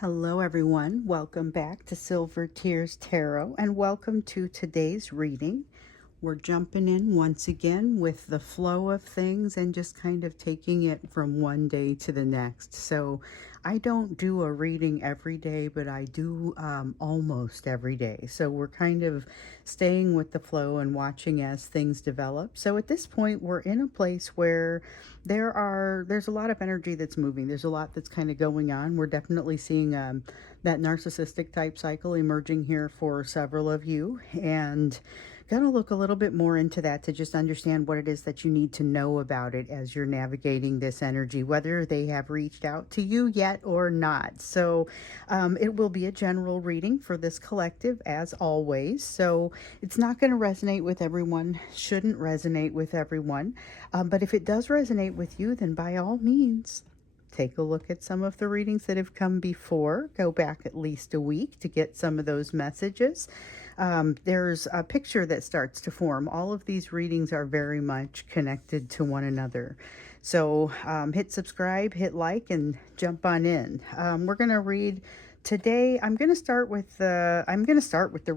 Hello, everyone. Welcome back to Silver Tears Tarot, and welcome to today's reading. We're jumping in once again with the flow of things and just kind of taking it from one day to the next. So I don't do a reading every day, but I do almost every day. So we're kind of staying with the flow and watching as things develop. So at this point, we're in a place where there's a lot of energy that's moving. There's a lot that's kind of going on. We're definitely seeing that narcissistic type cycle emerging here for several of you, and going to look a little bit more into that to just understand what it is that you need to know about it as you're navigating this energy, whether they have reached out to you yet or not. So it will be a general reading for this collective as always. So it's not going to resonate with everyone, shouldn't resonate with everyone. But if it does resonate with you, then by all means, take a look at some of the readings that have come before. Go back at least a week to get some of those messages. There's a picture that starts to form. All of these readings are very much connected to one another. So hit subscribe, hit like, and jump on in. We're going to read today. I'm going to start with the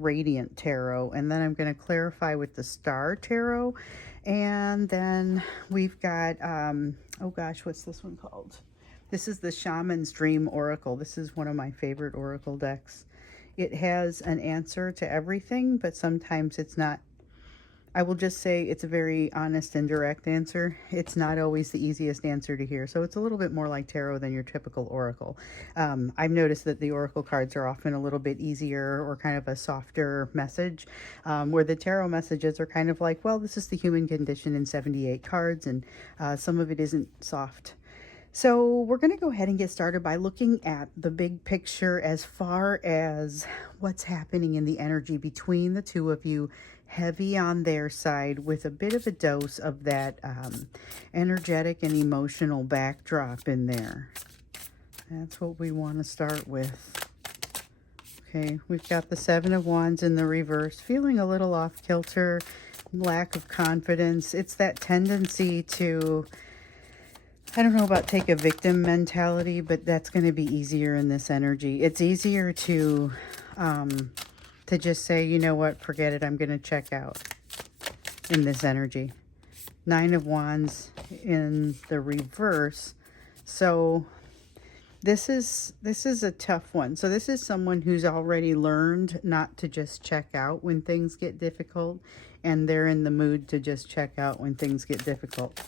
Radiant Tarot, and then I'm going to clarify with the Star Tarot. And then we've got oh gosh, what's this one called? This is the Shaman's Dream Oracle. This is one of my favorite oracle decks. It has an answer to everything, but sometimes it's not. I will just say it's a very honest and direct answer. It's not always the easiest answer to hear. So it's a little bit more like tarot than your typical oracle. I've noticed that the oracle cards are often a little bit easier or kind of a softer message, where the tarot messages are kind of like, well, this is the human condition in 78 cards, and some of it isn't soft. So we're going to go ahead and get started by looking at the big picture as far as what's happening in the energy between the two of you, heavy on their side with a bit of a dose of that energetic and emotional backdrop in there. That's what we want to start with. Okay, we've got the Seven of Wands in the reverse, feeling a little off kilter, lack of confidence. It's that tendency to, I don't know about take a victim mentality, but that's going to be easier in this energy. It's easier to just say, you know what, forget it, I'm going to check out in this energy. Nine of Wands in the reverse. So this is a tough one. So this is someone who's already learned not to just check out when things get difficult, and they're in the mood to just check out when things get difficult.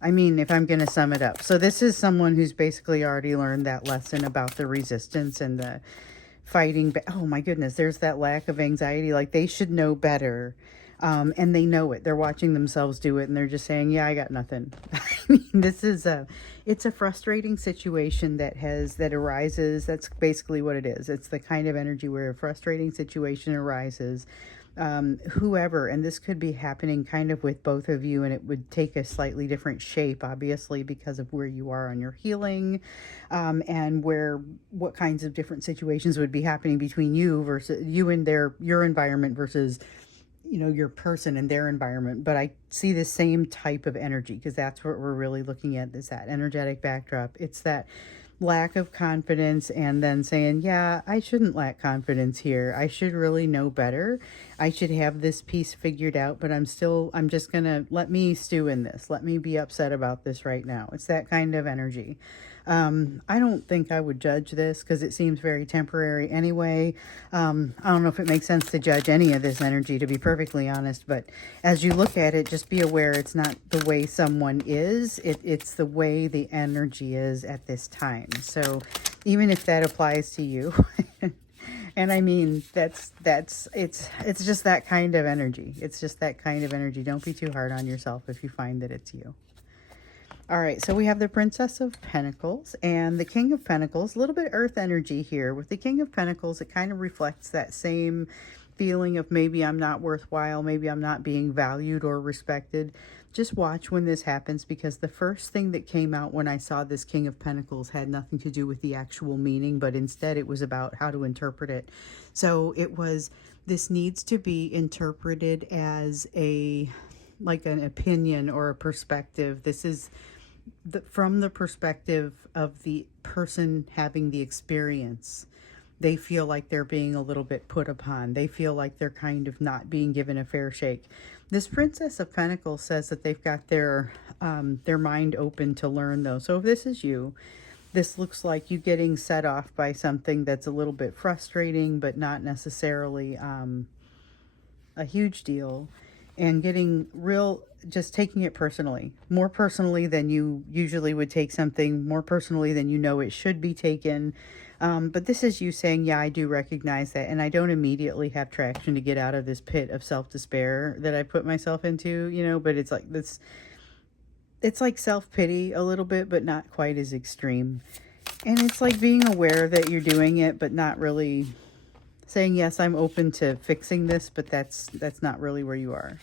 I mean, if I'm going to sum it up. So this is someone who's basically already learned that lesson about the resistance and the fighting. Oh my goodness, there's that lack of anxiety. Like, they should know better. And they know it. They're watching themselves do it, and they're just saying, yeah, I got nothing. I mean, it's a frustrating situation that arises. That's basically what it is. It's the kind of energy where a frustrating situation arises. Whoever, and this could be happening kind of with both of you, and it would take a slightly different shape, obviously, because of where you are on your healing, and what kinds of different situations would be happening between you versus you and your environment versus, you know, your person and their environment. But I see the same type of energy, because that's what we're really looking at, is that energetic backdrop. It's that lack of confidence, and then saying, yeah, I shouldn't lack confidence here. I should really know better. I should have this piece figured out, but I'm just gonna let me stew in this. Let me be upset about this right now. It's that kind of energy. I don't think I would judge this, because it seems very temporary anyway. I don't know if it makes sense to judge any of this energy, to be perfectly honest, but as you look at it, just be aware it's not the way someone is. It's the way the energy is at this time. So even if that applies to you, and I mean, it's just that kind of energy. It's just that kind of energy. Don't be too hard on yourself if you find that it's you. All right, so we have the Princess of Pentacles and the King of Pentacles. A little bit earth energy here. With the King of Pentacles, it kind of reflects that same feeling of maybe I'm not worthwhile, maybe I'm not being valued or respected. Just watch when this happens, because the first thing that came out when I saw this King of Pentacles had nothing to do with the actual meaning, but instead it was about how to interpret it. So this needs to be interpreted as like an opinion or a perspective. This is from the perspective of the person having the experience, they feel like they're being a little bit put upon. They feel like they're kind of not being given a fair shake. This Princess of Pentacles says that they've got their mind open to learn, though. So if this is you, this looks like you getting set off by something that's a little bit frustrating, but not necessarily a huge deal, and getting real, just taking it personally, more personally than you usually would take something, more personally than you know it should be taken. But this is you saying, yeah, I do recognize that, and I don't immediately have traction to get out of this pit of self-despair that I put myself into, you know, but it's like this, it's like self-pity a little bit, but not quite as extreme. And it's like being aware that you're doing it, but not really saying, yes, I'm open to fixing this, but that's not really where you are.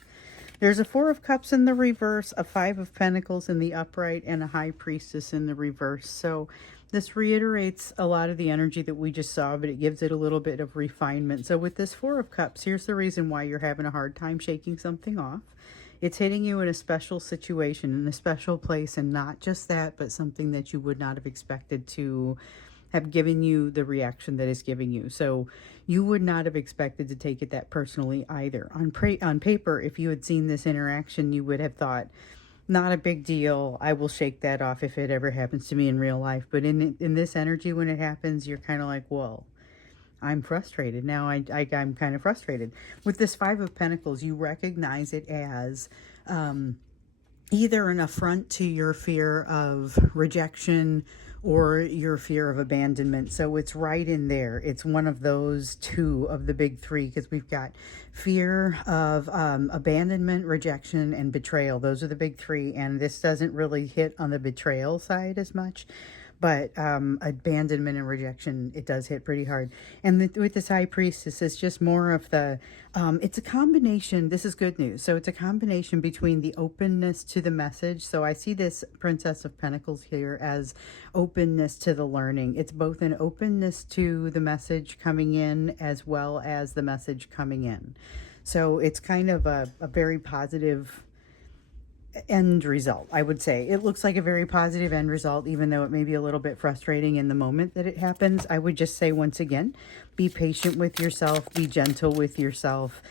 There's a Four of Cups in the reverse, a Five of Pentacles in the upright, and a High Priestess in the reverse. So this reiterates a lot of the energy that we just saw, but it gives it a little bit of refinement. So with this Four of Cups, here's the reason why you're having a hard time shaking something off. It's hitting you in a special situation, in a special place, and not just that, but something that you would not have expected to have given you the reaction that it's giving you. So you would not have expected to take it that personally either. On paper, if you had seen this interaction, you would have thought, not a big deal. I will shake that off if it ever happens to me in real life. But in this energy, when it happens, you're kind of like, whoa, I'm frustrated. Now I'm kind of frustrated. With this Five of Pentacles, you recognize it as either an affront to your fear of rejection or your fear of abandonment. So it's right in there. It's one of those two of the big three, because we've got fear of abandonment, rejection, and betrayal. Those are the big three, and this doesn't really hit on the betrayal side as much. But abandonment and rejection, it does hit pretty hard. And with this High Priestess, it's just more of the, it's a combination. This is good news. So it's a combination between the openness to the message. So I see this Princess of Pentacles here as openness to the learning. It's both an openness to the message coming in as well as the message coming in. So it's kind of a very positive end result, I would say. It looks like a very positive end result, even though it may be a little bit frustrating in the moment that it happens. I would just say, once again, be patient with yourself, be gentle with yourself.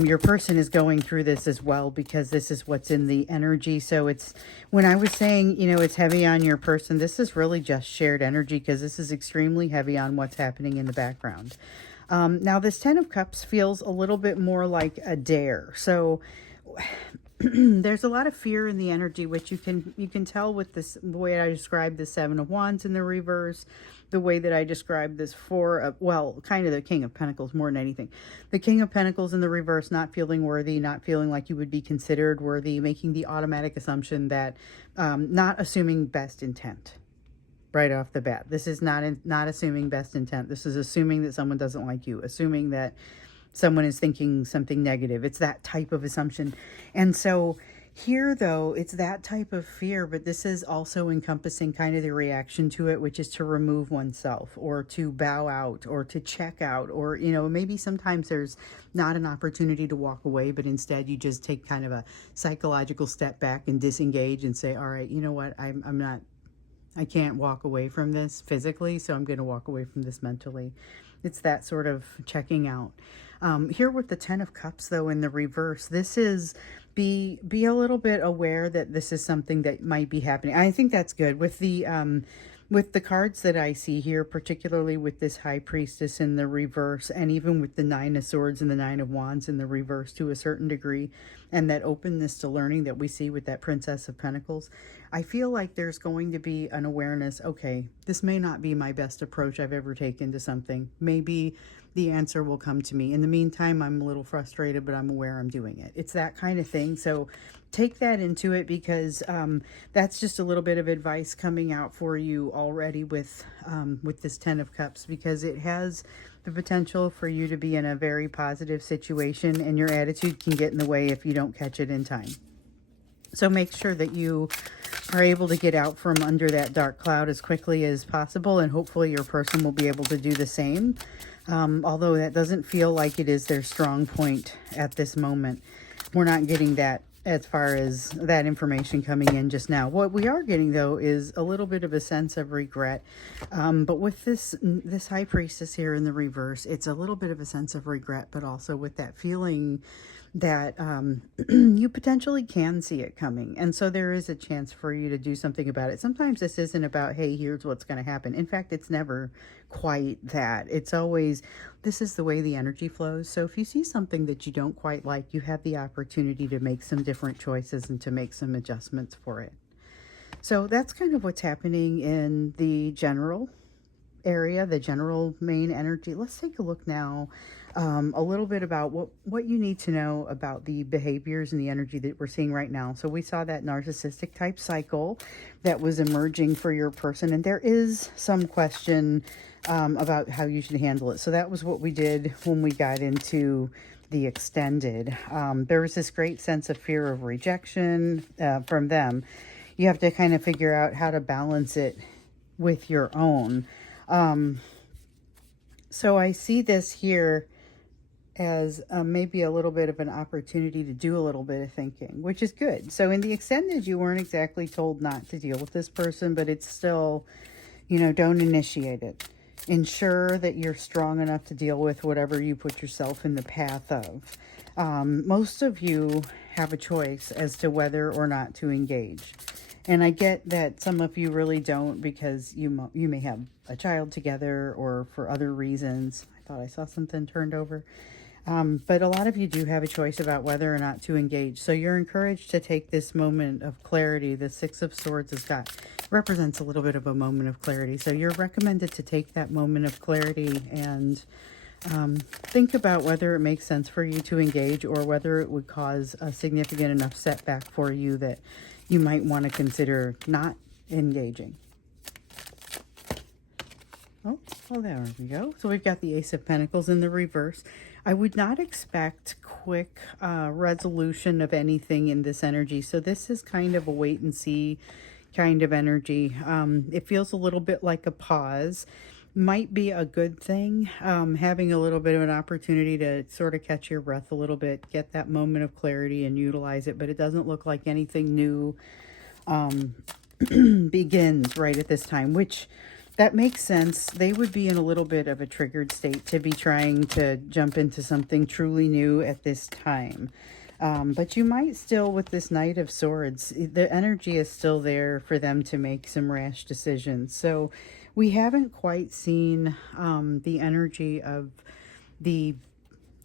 Your person is going through this as well, because this is what's in the energy. So it's, when I was saying, you know, it's heavy on your person, this is really just shared energy, because this is extremely heavy on what's happening in the background. Now this Ten of Cups feels a little bit more like a dare. So there's a lot of fear in the energy, which you can tell with this, the way I described the Seven of Wands in the reverse, the way that I described this kind of the King of Pentacles more than anything. The King of Pentacles in the reverse, not feeling worthy, not feeling like you would be considered worthy, making the automatic assumption that, not assuming best intent right off the bat. This is not assuming best intent. This is assuming that someone doesn't like you, assuming that someone is thinking something negative. It's that type of assumption. And so here, though, it's that type of fear, but this is also encompassing kind of the reaction to it, which is to remove oneself, or to bow out, or to check out, or, you know, maybe sometimes there's not an opportunity to walk away, but instead you just take kind of a psychological step back and disengage and say, all right, you know what, I can't walk away from this physically, so I'm going to walk away from this mentally. It's that sort of checking out. Here with the Ten of Cups, though, in the reverse, this is be a little bit aware that this is something that might be happening. I think that's good. With the cards that I see here, particularly with this High Priestess in the reverse, and even with the Nine of Swords and the Nine of Wands in the reverse to a certain degree, and that openness to learning that we see with that Princess of Pentacles, I feel like there's going to be an awareness, okay, this may not be my best approach I've ever taken to something. Maybe the answer will come to me. In the meantime, I'm a little frustrated, but I'm aware I'm doing it. It's that kind of thing. So take that into it, because that's just a little bit of advice coming out for you already with this Ten of Cups, because it has the potential for you to be in a very positive situation, and your attitude can get in the way if you don't catch it in time. So make sure that you are able to get out from under that dark cloud as quickly as possible, and hopefully your person will be able to do the same. Although that doesn't feel like it is their strong point at this moment. We're not getting that as far as that information coming in just now. What we are getting though is a little bit of a sense of regret. But with this high priestess here in the reverse, it's a little bit of a sense of regret, but also with that feeling that you potentially can see it coming. And so there is a chance for you to do something about it. Sometimes this isn't about, hey, here's what's going to happen. In fact, it's never quite that. It's always, this is the way the energy flows. So if you see something that you don't quite like, you have the opportunity to make some different choices and to make some adjustments for it. So that's kind of what's happening in the general area, the general main energy. Let's take a look now a little bit about what you need to know about the behaviors and the energy that we're seeing right now. So we saw that narcissistic type cycle that was emerging for your person, and there is some question about how you should handle it. So that was what we did when we got into the extended. There was this great sense of fear of rejection from them. You have to kind of figure out how to balance it with your own. So I see this here as maybe a little bit of an opportunity to do a little bit of thinking, which is good. So in the extended, you weren't exactly told not to deal with this person, but it's still, don't initiate it. Ensure that you're strong enough to deal with whatever you put yourself in the path of. Most of you have a choice as to whether or not to engage. And I get that some of you really don't, because you may have a child together or for other reasons. I thought I saw something turned over. But a lot of you do have a choice about whether or not to engage. So you're encouraged to take this moment of clarity. The Six of Swords represents a little bit of a moment of clarity. So you're recommended to take that moment of clarity and think about whether it makes sense for you to engage, or whether it would cause a significant enough setback for you that you might want to consider not engaging. Oh, well, there we go. So we've got the Ace of Pentacles in the reverse. I would not expect quick resolution of anything in this energy. So this is kind of a wait and see kind of energy. It feels a little bit like a pause. Might be a good thing, having a little bit of an opportunity to sort of catch your breath a little bit, get that moment of clarity and utilize it. But it doesn't look like anything new begins right at this time, which that makes sense. They would be in a little bit of a triggered state to be trying to jump into something truly new at this time. But you might still, with this Knight of Swords, the energy is still there for them to make some rash decisions. So we haven't quite seen the energy of the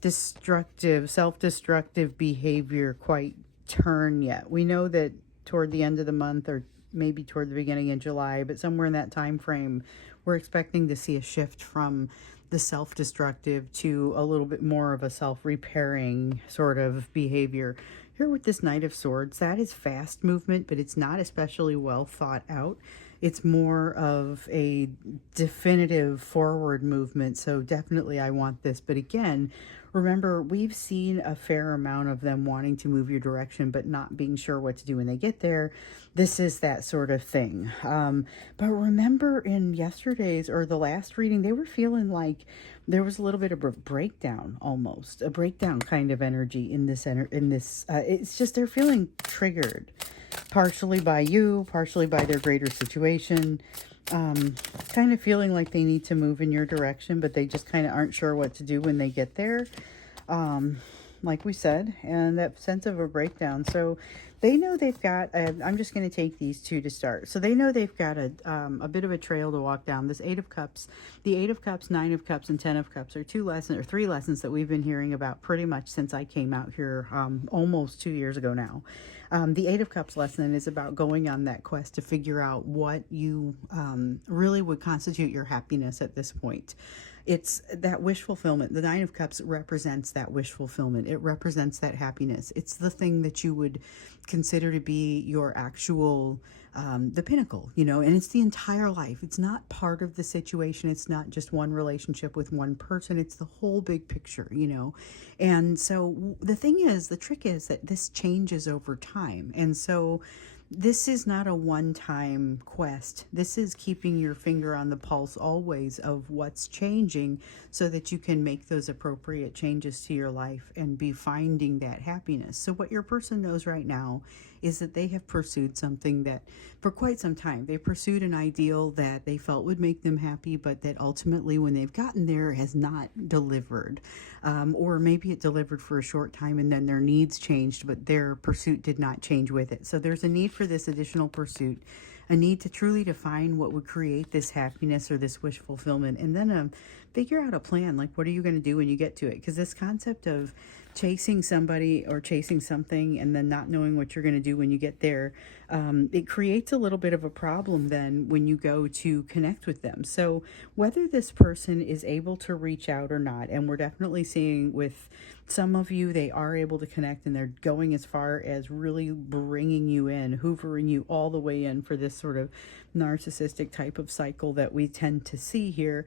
destructive, self-destructive behavior quite turn yet. We know that toward the end of the month, or maybe toward the beginning of July, but somewhere in that time frame, we're expecting to see a shift from the self-destructive to a little bit more of a self-repairing sort of behavior. Here with this Knight of Swords, that is fast movement, but it's not especially well thought out. It's more of a definitive forward movement. So definitely I want this. But again, remember, we've seen a fair amount of them wanting to move your direction, but not being sure what to do when they get there. This is that sort of thing. But remember in yesterday's or the last reading, they were feeling like there was a little bit of a breakdown, almost a breakdown kind of energy in this. It's just they're feeling triggered, partially by you, partially by their greater situation. Kind of feeling like they need to move in your direction, but they just kind of aren't sure what to do when they get there. Like we said, and that sense of a breakdown. So they know they've got, I'm just going to take these two to start. So they know they've got a bit of a trail to walk down. This Eight of Cups, the Eight of Cups, Nine of Cups, and 10 of Cups are three lessons that we've been hearing about pretty much since I came out here almost 2 years ago now. The Eight of Cups lesson is about going on that quest to figure out what you really would constitute your happiness at this point. It's that wish fulfillment. The Nine of Cups represents that wish fulfillment. It represents that happiness. It's the thing that you would consider to be your actual, the pinnacle, and it's the entire life. It's not part of the situation. It's not just one relationship with one person. It's the whole big picture, And so the trick is that this changes over time. And so this is not a one-time quest. This is keeping your finger on the pulse always of what's changing so that you can make those appropriate changes to your life and be finding that happiness. So what your person knows right now is that they have pursued something that for quite some time, they pursued an ideal that they felt would make them happy, but that ultimately when they've gotten there has not delivered. Or maybe it delivered for a short time and then their needs changed, but their pursuit did not change with it. So there's a need for this additional pursuit, a need to truly define what would create this happiness or this wish fulfillment, and then figure out a plan. Like, what are you going to do when you get to it? Because this concept of chasing somebody or chasing something and then not knowing what you're going to do when you get there, it creates a little bit of a problem then when you go to connect with them. So whether this person is able to reach out or not, and we're definitely seeing with some of you, they are able to connect and they're going as far as really bringing you in, hoovering you all the way in for this sort of narcissistic type of cycle that we tend to see here.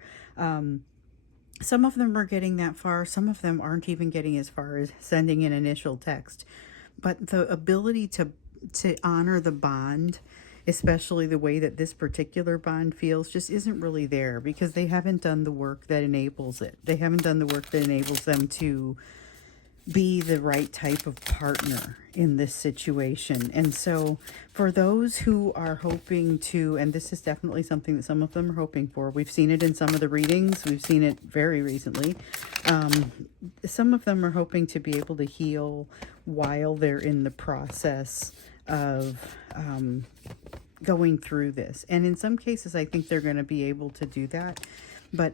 Some of them are getting that far. Some of them aren't even getting as far as sending an initial text. But the ability to honor the bond, especially the way that this particular bond feels, just isn't really there because they haven't done the work that enables it. They haven't done the work that enables them to be the right type of partner in this situation. And so for those who are hoping to, and this is definitely something that some of them are hoping for, we've seen it in some of the readings, we've seen it very recently, some of them are hoping to be able to heal while they're in the process of going through this. And in some cases, I think they're going to be able to do that. But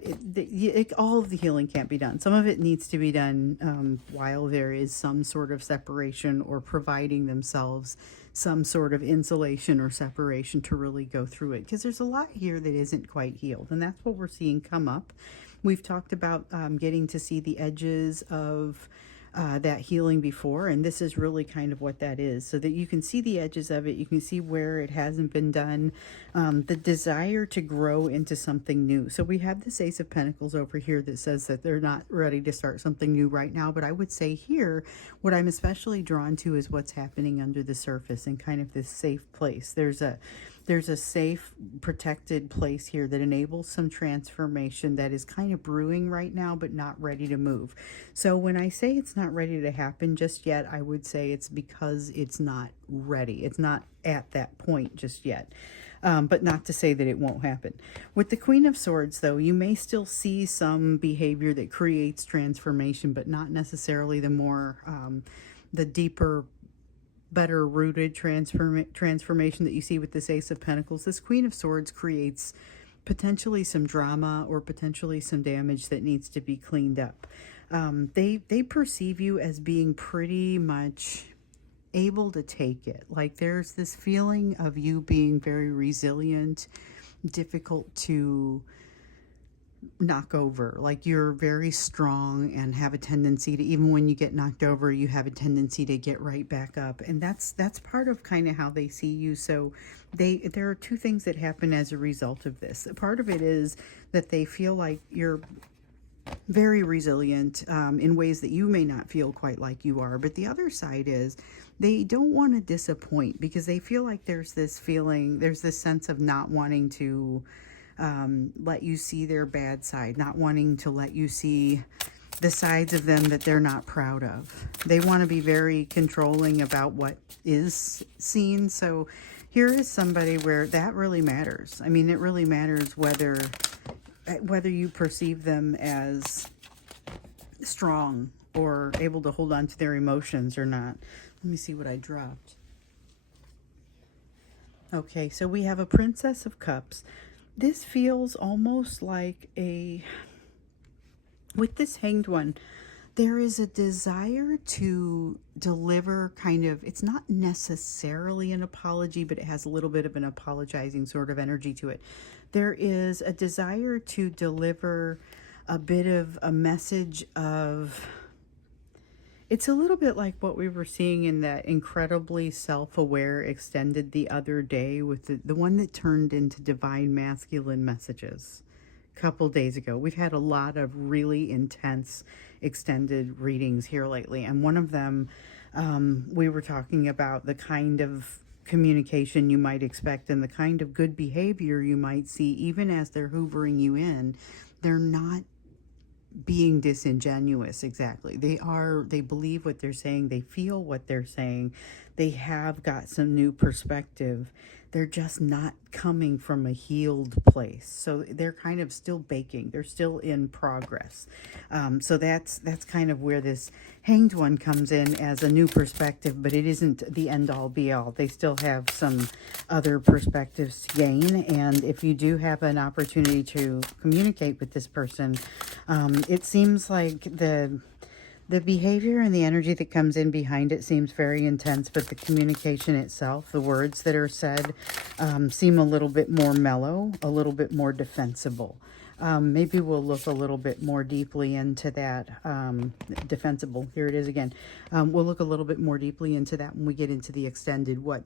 all of the healing can't be done. Some of it needs to be done while there is some sort of separation or providing themselves some sort of insulation or separation to really go through it. Because there's a lot here that isn't quite healed. And that's what we're seeing come up. We've talked about getting to see the edges of that healing before, and this is really kind of what that is, so that you can see the edges of it, you can see where it hasn't been done, the desire to grow into something new. So we have this Ace of Pentacles over here that says that they're not ready to start something new right now, but I would say here, what I'm especially drawn to is what's happening under the surface and kind of this safe place. There's a safe, protected place here that enables some transformation that is kind of brewing right now, but not ready to move. So when I say it's not ready to happen just yet, I would say it's because it's not ready. It's not at that point just yet. But not to say that it won't happen. With the Queen of Swords, though, you may still see some behavior that creates transformation, but not necessarily the deeper, better rooted transformation that you see with this Ace of Pentacles. This Queen of Swords creates potentially some drama or potentially some damage that needs to be cleaned up. They perceive you as being pretty much able to take it. Like there's this feeling of you being very resilient, difficult to knock over. Like you're very strong and have a tendency to, even when you get knocked over, you have a tendency to get right back up. And that's part of kind of how they see you. So there are two things that happen as a result of this. Part of it is that they feel like you're very resilient in ways that you may not feel quite like you are. But the other side is they don't want to disappoint because they feel like there's this feeling, there's this sense of not wanting to let you see their bad side, not wanting to let you see the sides of them that they're not proud of. They want to be very controlling about what is seen. So here is somebody where that really matters. I mean, it really matters whether you perceive them as strong or able to hold on to their emotions or not. Let me see what I dropped. Okay, so we have a Princess of Cups. This feels almost like with this Hanged One, there is a desire to deliver kind of, it's not necessarily an apology, but it has a little bit of an apologizing sort of energy to it. There is a desire to deliver a bit of a message of, it's a little bit like what we were seeing in that incredibly self-aware extended the other day with the one that turned into divine masculine messages a couple days ago. We've had a lot of really intense extended readings here lately, and one of them we were talking about the kind of communication you might expect and the kind of good behavior you might see, even as they're hoovering you in, they're not being disingenuous. Exactly. They believe what they're saying, they feel what they're saying, they have got some new perspective. They're just not coming from a healed place, so they're kind of still baking, they're still in progress. So that's kind of where this Hanged One comes in as a new perspective, but it isn't the end all be all. They still have some other perspectives to gain, and if you do have an opportunity to communicate with this person, it seems like the behavior and the energy that comes in behind it seems very intense, but the communication itself, the words that are said, seem a little bit more mellow, a little bit more defensible. Maybe we'll look a little bit more deeply into that. Defensible, here it is again. We'll look a little bit more deeply into that when we get into the extended, what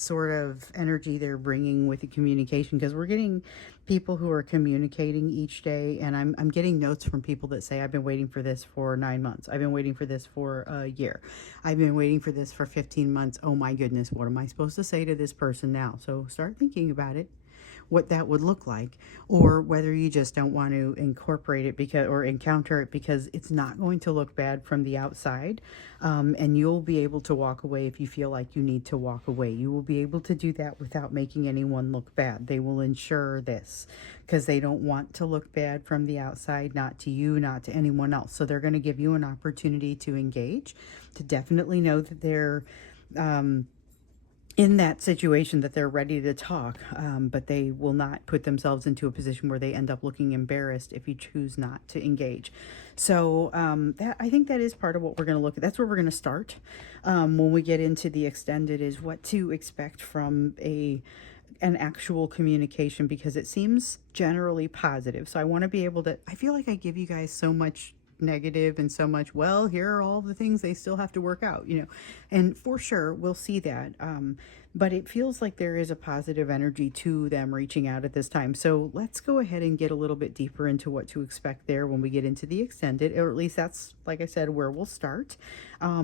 sort of energy they're bringing with the communication, because we're getting people who are communicating each day, and I'm getting notes from people that say, I've been waiting for this for 9 months. I've been waiting for this for a year. I've been waiting for this for 15 months. Oh my goodness, what am I supposed to say to this person now? So start thinking about it, what that would look like, or whether you just don't want to incorporate it because, or encounter it, because it's not going to look bad from the outside, and you'll be able to walk away if you feel like you need to walk away. You will be able to do that without making anyone look bad. They will ensure this because they don't want to look bad from the outside, not to you, not to anyone else. So they're going to give you an opportunity to engage, to definitely know that they're in that situation, that they're ready to talk, but they will not put themselves into a position where they end up looking embarrassed if you choose not to engage. So that, I think that is part of what we're going to look at. That's where we're going to start when we get into the extended, is what to expect from an actual communication, because it seems generally positive. So I want to be able to, I feel like I give you guys so much negative and so much, well, here are all the things they still have to work out, and for sure we'll see that, but it feels like there is a positive energy to them reaching out at this time. So let's go ahead and get a little bit deeper into what to expect there when we get into the extended, or at least that's, like I said, where we'll start.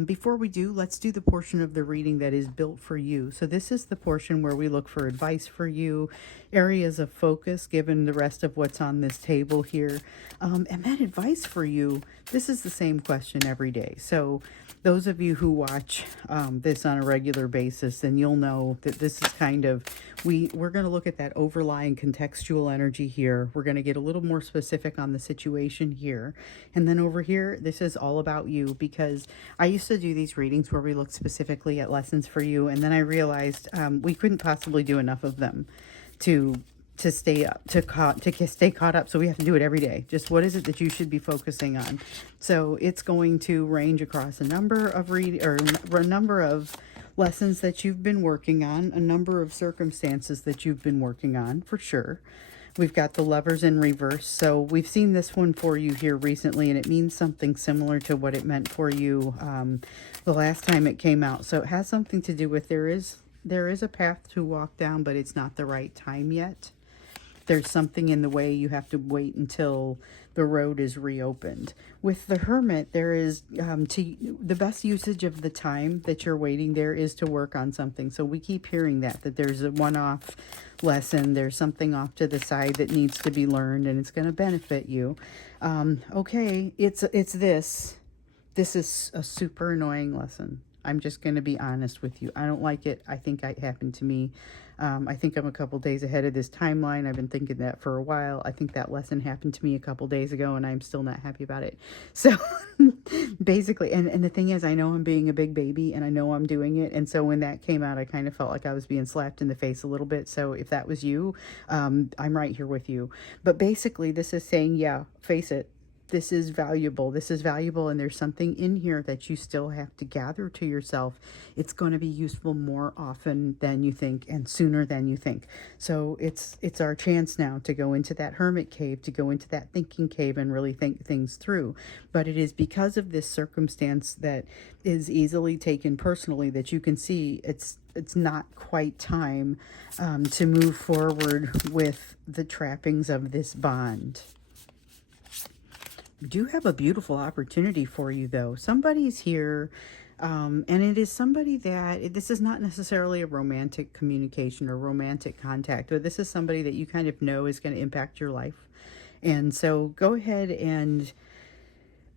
Before we do, let's do the portion of the reading that is built for you. So this is the portion where we look for advice for you, areas of focus given the rest of what's on this table here, and that advice for you, this is the same question every day. So those of you who watch this on a regular basis, then you'll know that this is kind of, we're going to look at that overlying contextual energy here. We're going to get a little more specific on the situation here. And then over here, this is all about you, because I used to do these readings where we looked specifically at lessons for you, and then I realized we couldn't possibly do enough of them to stay up, to stay caught up. So we have to do it every day. Just what is it that you should be focusing on? So it's going to range across a number of a number of lessons that you've been working on, a number of circumstances that you've been working on, for sure. We've got the Lovers in reverse. So we've seen this one for you here recently, and it means something similar to what it meant for you the last time it came out. So it has something to do with, there is a path to walk down, but it's not the right time yet. There's something in the way. You have to wait until the road is reopened. With the Hermit, there is the best usage of the time that you're waiting there is to work on something. So we keep hearing that there's a one-off lesson, there's something off to the side that needs to be learned, and it's going to benefit you. Okay, it's this is a super annoying lesson. I'm just going to be honest with you. I don't like it. I think it happened to me. I think I'm a couple days ahead of this timeline. I've been thinking that for a while. I think that lesson happened to me a couple days ago, and I'm still not happy about it. So basically, and the thing is, I know I'm being a big baby, and I know I'm doing it. And so when that came out, I kind of felt like I was being slapped in the face a little bit. So if that was you, I'm right here with you. But basically, this is saying, yeah, face it. This is valuable. This is valuable, and there's something in here that you still have to gather to yourself. It's going to be useful more often than you think, and sooner than you think. So it's our chance now to go into that hermit cave, to go into that thinking cave and really think things through. But it is because of this circumstance that is easily taken personally that you can see it's not quite time to move forward with the trappings of this bond. Do have a beautiful opportunity for you, though. Somebody's here And it is somebody that, this is not necessarily a romantic communication or romantic contact, but this is somebody that you kind of know is going to impact your life. And so go ahead and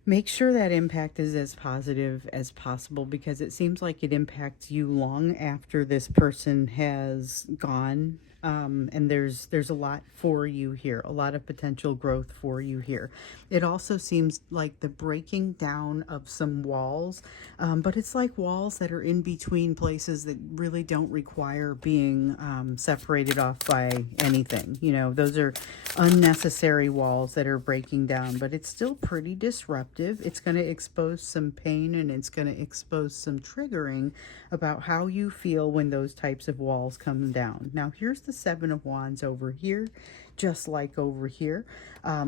make sure that impact is as positive as possible, because it seems like it impacts you long after this person has gone. And there's a lot for you here, a lot of potential growth for you here. It also seems like the breaking down of some walls, but it's like walls that are in between places that really don't require being separated off by anything. You know, those are unnecessary walls that are breaking down, but it's still pretty disruptive. It's going to expose some pain, and it's going to expose some triggering about how you feel when those types of walls come down. Now, here's the Seven of Wands over here, just like over here.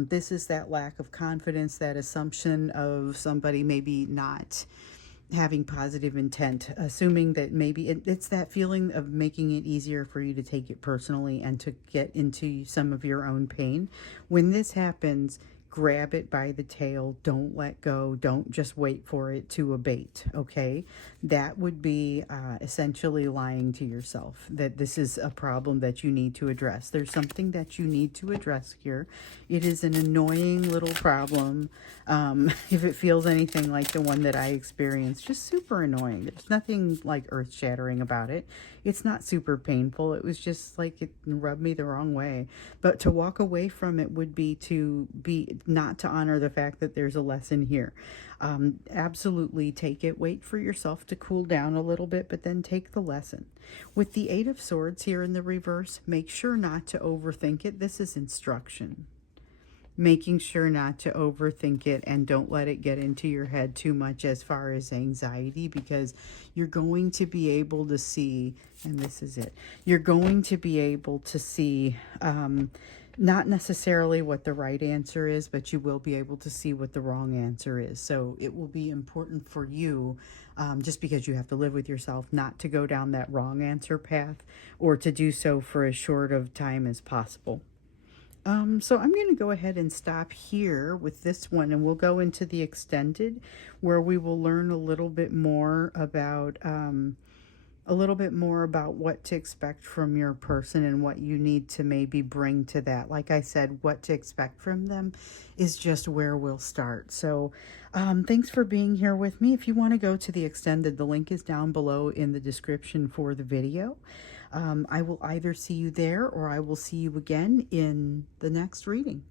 This is that lack of confidence, that assumption of somebody maybe not having positive intent, assuming that maybe it's that feeling of making it easier for you to take it personally and to get into some of your own pain. When this happens, grab it by the tail. Don't let go. Don't just wait for it to abate, okay? That would be essentially lying to yourself that this is a problem that you need to address. There's something that you need to address here. It is an annoying little problem. If it feels anything like the one that I experienced, just super annoying. There's nothing like earth-shattering about it. It's not super painful. It was just like it rubbed me the wrong way. But to walk away from it would be not to honor the fact that there's a lesson here. Absolutely take it. Wait for yourself to cool down a little bit, but then take the lesson. With the Eight of Swords here in the reverse, make sure not to overthink it. This is instruction. Making sure not to overthink it, and don't let it get into your head too much as far as anxiety, because you're going to be able to see, and this is it, you're going to be able to see not necessarily what the right answer is, but you will be able to see what the wrong answer is. So it will be important for you, just because you have to live with yourself, not to go down that wrong answer path, or to do so for as short of time as possible. So I'm going to go ahead and stop here with this one, and we'll go into the extended, where we will learn a little bit more about what to expect from your person and what you need to maybe bring to that. Like I said, what to expect from them is just where we'll start. So thanks for being here with me. If you want to go to the extended, the link is down below in the description for the video. I will either see you there, or I will see you again in the next reading.